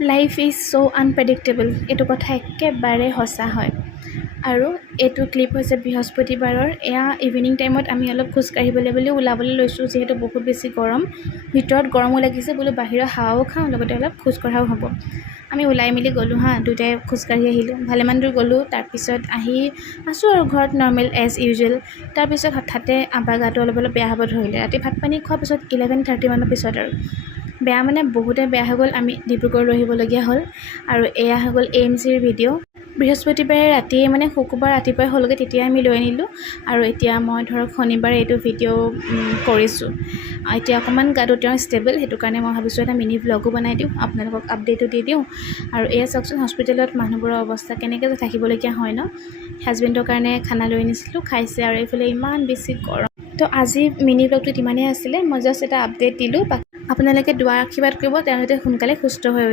Life is so' unpredictable, এইটো কথা একেবাৰে সঁচা হয়। আৰু এইটো ক্লিপ হৈছে বৃহস্পতিবাৰৰ। এয়া ইভিনিং টাইমত আমি অলপ খোজকাঢ়িবলৈ বুলি ওলাবলৈ লৈছোঁ, যিহেতু বহুত বেছি গৰম, ভিতৰত গৰমো লাগিছে, বোলো বাহিৰৰ হাৱাও খাওঁ, লগতে অলপ খোজকঢ়াও হ'ব। আমি ওলাই মেলি গ'লোঁ দুটাই খোজকাঢ়ি আহিলোঁ, ভালেমান দূৰ গ'লোঁ। তাৰপিছত আহি আছোঁ আৰু ঘৰত নৰ্মেল এজ ইউজুৱেল। তাৰপিছত হঠাতে আবাৰ গাটো অলপ বেয়া হ'ব ধৰিলে। ৰাতি ভাত পানী খোৱাৰ পিছত 11:30 মানৰ পিছত আৰু বেয়া মানে বহুতে বেয়া হৈ গ'ল। আমি ডিব্ৰুগড় লৈ আহিবলগীয়া হ'ল। আৰু এয়া হৈ গ'ল AMCৰ ভিডিঅ'। বৃহস্পতিবাৰে ৰাতিয়ে মানে শুকুৰবাৰ ৰাতিপুৱাই হ'লগৈ, তেতিয়া আমি লৈ আনিলোঁ। আৰু এতিয়া মই ধৰক শনিবাৰে এইটো ভিডিঅ' কৰিছোঁ। এতিয়া অকণমান গাটো তেওঁ ষ্টেবল, সেইটো কাৰণে মই ভাবিছোঁ এটা মিনি ভ্লগো বনাই দিওঁ, আপোনালোকক আপডেটো দি দিওঁ। আৰু এয়া চাওকচোন হস্পিটেলত মানুহবোৰৰ অৱস্থা কেনেকৈ যে থাকিবলগীয়া হয় ন। হাজবেণ্ডৰ কাৰণে খানা লৈ আনিছিলোঁ, খাইছে। আৰু এইফালে ইমান বেছি গৰম। তো আজি মিনি ভ্লগটোত ইমানেই আছিলে, মই জাষ্ট এটা আপডেট দিলোঁ। আপোনালোকে দুৱাৰ আশীৰ্বাদ কৰিব, তেওঁলোকে সোনকালে সুস্থ হৈ